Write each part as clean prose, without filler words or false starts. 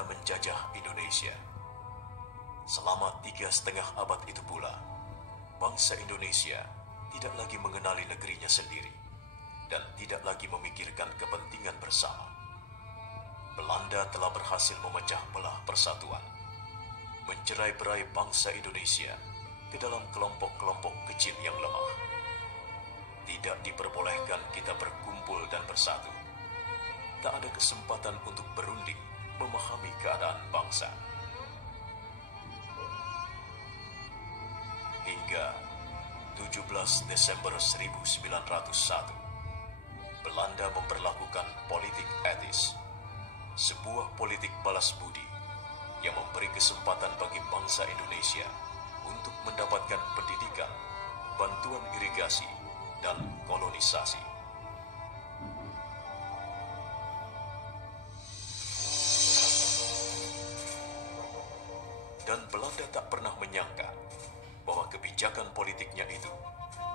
Belanda menjajah Indonesia. Selama 3,5 abad itu pula, bangsa Indonesia tidak lagi mengenali negerinya sendiri dan tidak lagi memikirkan kepentingan bersama. Belanda telah berhasil memecah belah persatuan, mencerai-berai bangsa Indonesia ke dalam kelompok-kelompok kecil yang lemah. Tidak diperbolehkan kita berkumpul dan bersatu. Tak ada kesempatan untuk berunding, memahami keadaan bangsa. Hingga 17 Desember 1901, Belanda memperlakukan politik etis, sebuah politik balas budi yang memberi kesempatan bagi bangsa Indonesia untuk mendapatkan pendidikan, bantuan irigasi, dan kolonisasi. Dan Belanda tak pernah menyangka bahwa kebijakan politiknya itu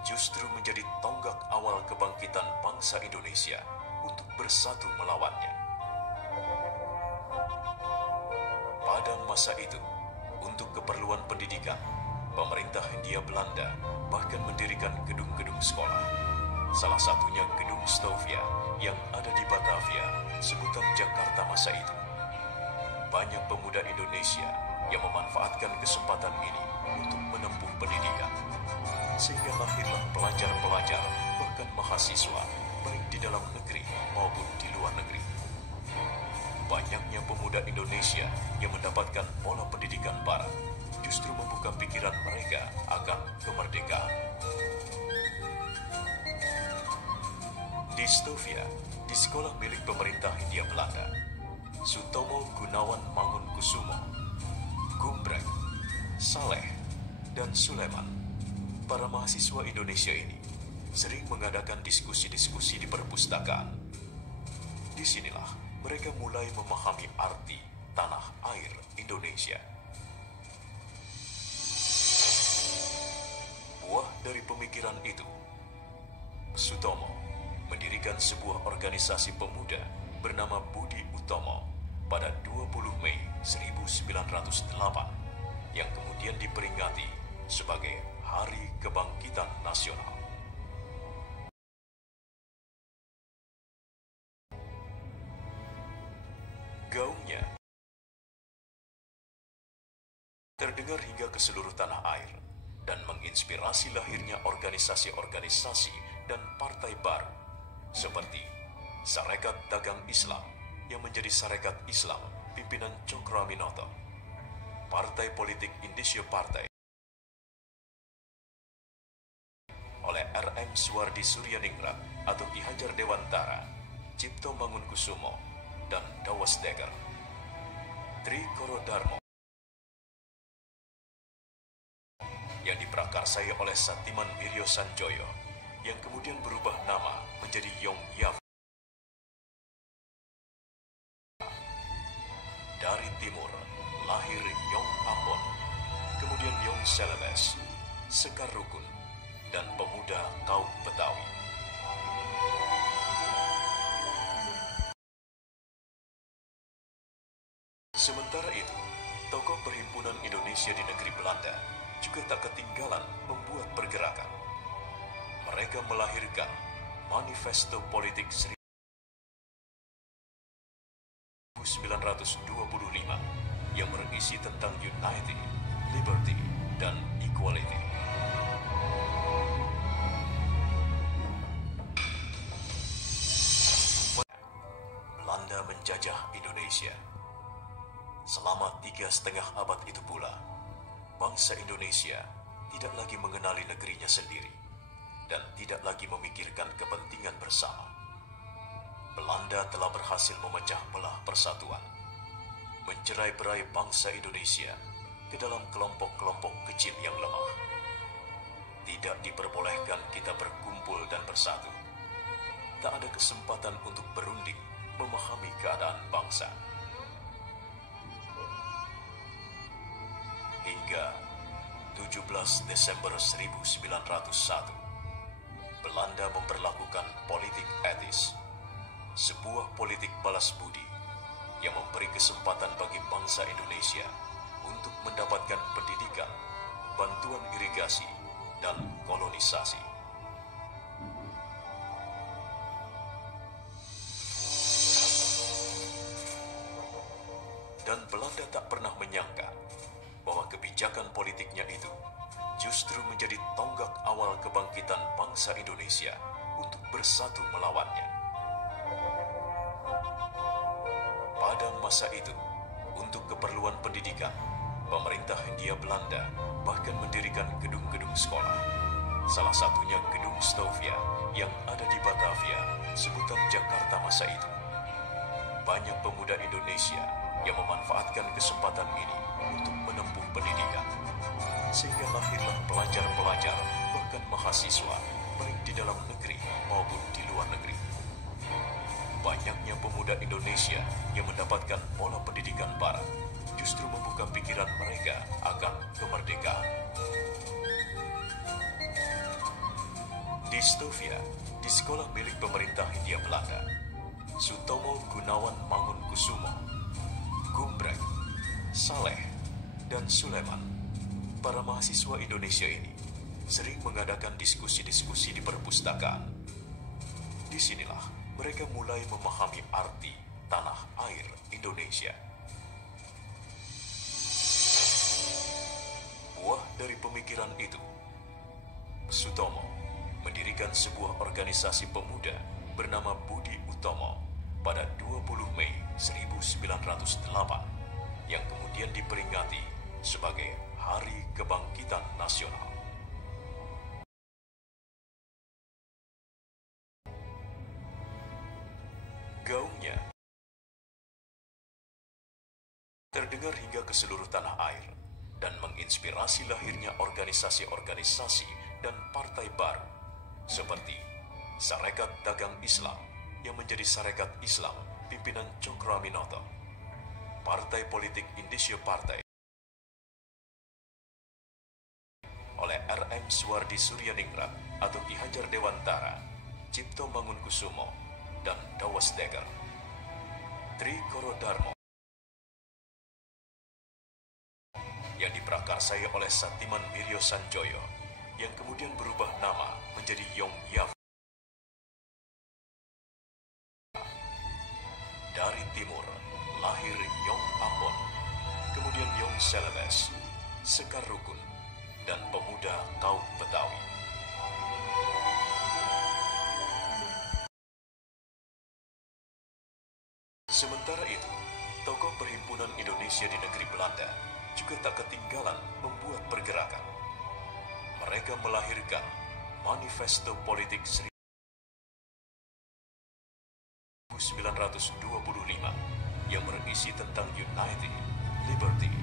justru menjadi tonggak awal kebangkitan bangsa Indonesia untuk bersatu melawannya. Pada masa itu, untuk keperluan pendidikan, pemerintah Hindia Belanda bahkan mendirikan gedung-gedung sekolah. Salah satunya Gedung Stovia yang ada di Batavia, sebutan Jakarta masa itu. Banyak pemuda Indonesia yang memanfaatkan kesempatan ini untuk menempuh pendidikan, sehingga lahirlah pelajar-pelajar bahkan mahasiswa baik di dalam negeri maupun di luar negeri. Banyaknya pemuda Indonesia yang mendapatkan pola pendidikan barat justru membuka pikiran mereka akan kemerdekaan. Di Stovia, di sekolah milik pemerintah Hindia Belanda, Sutomo Gunawan Mangunkusumo, Gumbrek, Saleh, dan Suleman, para mahasiswa Indonesia ini sering mengadakan diskusi-diskusi di perpustakaan. Disinilah mereka mulai memahami arti tanah air Indonesia. Buah dari pemikiran itu, Sutomo mendirikan sebuah organisasi pemuda bernama Budi Utomo pada 20 Mei 1908 yang kemudian diperingati sebagai Hari Kebangkitan Nasional. Gaungnya terdengar hingga ke seluruh tanah air dan menginspirasi lahirnya organisasi-organisasi dan partai baru seperti Sarekat Dagang Islam yang menjadi Sarekat Islam pimpinan Cokroaminoto, Partai Politik Indische Partai oleh R.M. Suwardi Suryaningrat atau Ki Hajar Dewantara, Cipto Mangunkusumo, dan Dawas Deger, Trikoro Darmo yang diprakarsai oleh Satiman Wiryo Sanjoyo yang kemudian berubah nama menjadi Yong Yava. Dari timur lahir Yong Ambon, kemudian Yong Celebes, Sekar Rukun, dan pemuda kaum Betawi. Sementara itu, tokoh perhimpunan Indonesia di negeri Belanda juga tak ketinggalan membuat pergerakan. Mereka melahirkan Manifesto Politik 1925 yang berisi tentang unity, liberty, dan equality. Belanda menjajah Indonesia. Selama 3,5 abad itu pula, bangsa Indonesia tidak lagi mengenali negerinya sendiri dan tidak lagi memikirkan kepentingan bersama. Belanda telah berhasil memecah belah persatuan, mencerai-berai bangsa Indonesia ke dalam kelompok-kelompok kecil yang lemah. Tidak diperbolehkan kita berkumpul dan bersatu. Tak ada kesempatan untuk berunding, memahami keadaan bangsa. Hingga 17 Desember 1901, Belanda memperlakukan politik etis, sebuah politik balas budi yang memberi kesempatan bagi bangsa Indonesia untuk mendapatkan pendidikan, bantuan irigasi, dan kolonisasi. Dan Belanda tak pernah menyangka bahwa kebijakan politiknya itu justru menjadi tonggak awal kebangkitan bangsa Indonesia untuk bersatu melawannya. Pada masa itu, untuk keperluan pendidikan, pemerintah Hindia Belanda bahkan mendirikan gedung-gedung sekolah. Salah satunya Gedung Stovia yang ada di Batavia, sebutan Jakarta masa itu. Banyak pemuda Indonesia yang memanfaatkan kesempatan ini untuk menempuh pendidikan, sehingga lahirlah pelajar-pelajar bahkan mahasiswa baik di dalam negeri maupun di luar negeri. Banyaknya pemuda Indonesia yang mendapatkan pola pendidikan barat justru membuka pikiran mereka akan kemerdekaan. Di Stovia, di sekolah milik pemerintah Hindia Belanda, Sutomo Gunawan Mangunkusumo, Gumbrek, Saleh, dan Suleman, para mahasiswa Indonesia ini sering mengadakan diskusi-diskusi di perpustakaan. Disinilah mereka mulai memahami arti tanah air Indonesia. Buah dari pemikiran itu, Sutomo mendirikan sebuah organisasi pemuda bernama Budi Utomo pada 20 Mei 1908 yang kemudian diperingati sebagai Hari Kebangkitan Nasional. Gaungnya terdengar hingga ke seluruh tanah air dan menginspirasi lahirnya organisasi-organisasi dan partai baru seperti Sarekat Dagang Islam yang menjadi Sarekat Islam pimpinan Cokroaminoto, Partai Politik Indische Partai oleh R.M. Suwardi Suryaningrat atau Ki Hajar Dewantara, Cipto Mangunkusumo, dan Dawas Deger. Tri Koro Darmo yang diprakarsai oleh Satiman Wiryo Sanjoyo yang kemudian berubah nama menjadi Yong Yaf. Dari timur lahir Yong Ambon, kemudian Yong Selebes, Sekar Rukun, dan pemuda kaum Betawi. Sementara itu, tokoh perhimpunan Indonesia di negeri Belanda juga tak ketinggalan membuat pergerakan. Mereka melahirkan Manifesto Politik 1925 yang berisi tentang Unity, Liberty,